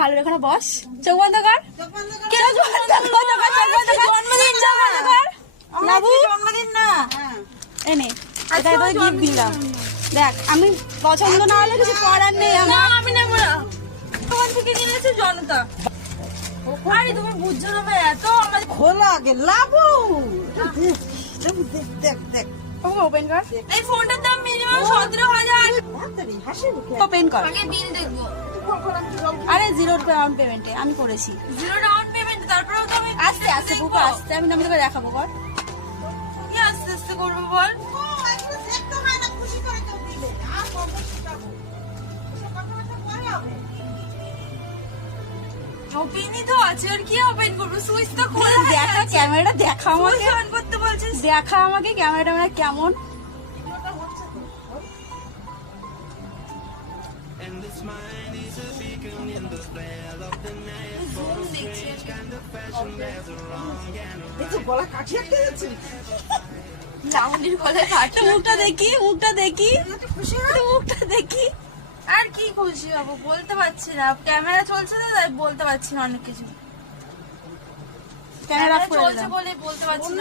ভালো এখানে বস, চোখ বন্ধ কর। জন্মদিন না এনে এটা তো গিফট দিলাম। দেখ আমি পছন্দ না হলে কিছু করার নেই আমার। আমি নেবো না। ওখান থেকে নিয়েছে জনতা। আরে তুমি বুঝছো না ভাই, এত আমাদের খোলা আগে লাবু দেখ দেখ দেখ ওপেন কর, এই ফোনটার দাম মিনিমাম 17,000। তাড়াতাড়ি হাসি মুখে ওপেন কর। আগে বিল দেখবো। আরে জিরো ডাউন পেমেন্টে আমি করেছি। জিরো ডাউন পেমেন্ট, তারপরেও তো আমি আস্তে আস্তে বুকু আস্তে, আমি তোকে দেখাবো। কর কি আস্তে আস্তে করবো বল? দেখতে হয় না, খুশি করে কেউ দিলে আর কত শিখাবো কথাবার্তা পরে হবে। ওপেনই তো আছে, আর কি ওপেন করবো? সুইচ তো খোলা দেখা ক্যামেরা, দেখা আমাকে, অন করতে বলছিস। দেখা আমাকে ক্যামেরাটা মানে কেমন। এই তো গলা কাঠিয়ে আটকে যাচ্ছে। লাউন্ডির গলায় কাটে। মুখটা দেখি, মুখটা দেখি, মুখটা দেখি। আর কি খুশি হবো বলতে পারছি না, ক্যামেরা চলছে তো তাই বলতে পারছি না অনেক কিছু। ক্যামেরা ক্যামেরা অফ করে চলছে দিলাম। বলে বলতে পারছি না।